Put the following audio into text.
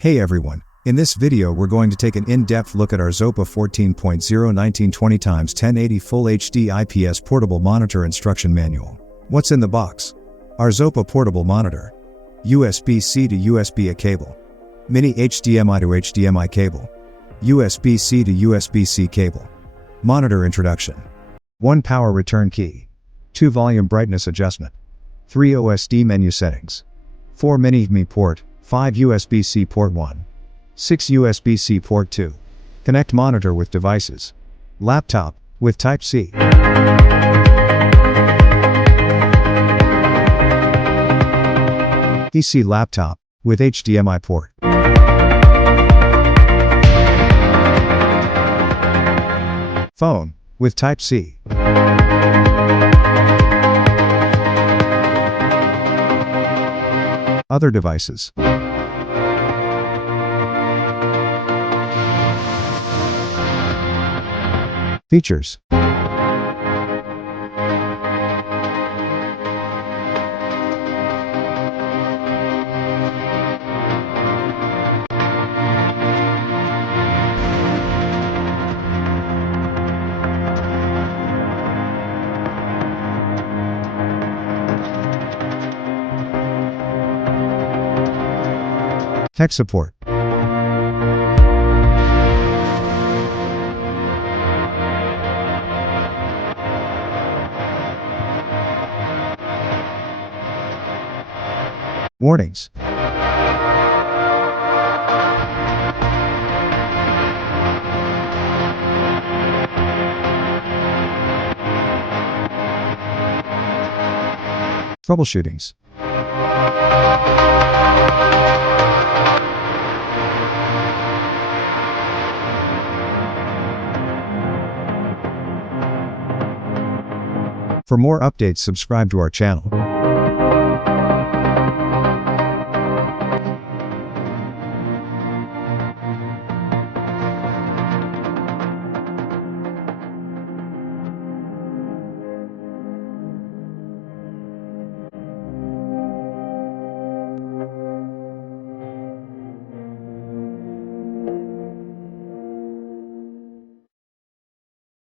Hey everyone, in this video we're going to take an in-depth look at ARZOPA 14.0 1920x1080 Full HD IPS Portable Monitor Instruction Manual. What's in the box? ARZOPA Portable Monitor. USB-C to USB-A cable. Mini HDMI to HDMI cable. USB-C to USB-C cable. Monitor introduction. 1 power return key. 2 volume brightness adjustment. 3 OSD menu settings. 4 mini HDMI port. 5 USB-C port 1. 6 USB-C port 2. Connect monitor with devices. Laptop, with Type-C. PC laptop, with HDMI port. Phone, with Type-C. Other devices. Features. Tech support. Warnings. Troubleshootings. For more updates, subscribe to our channel.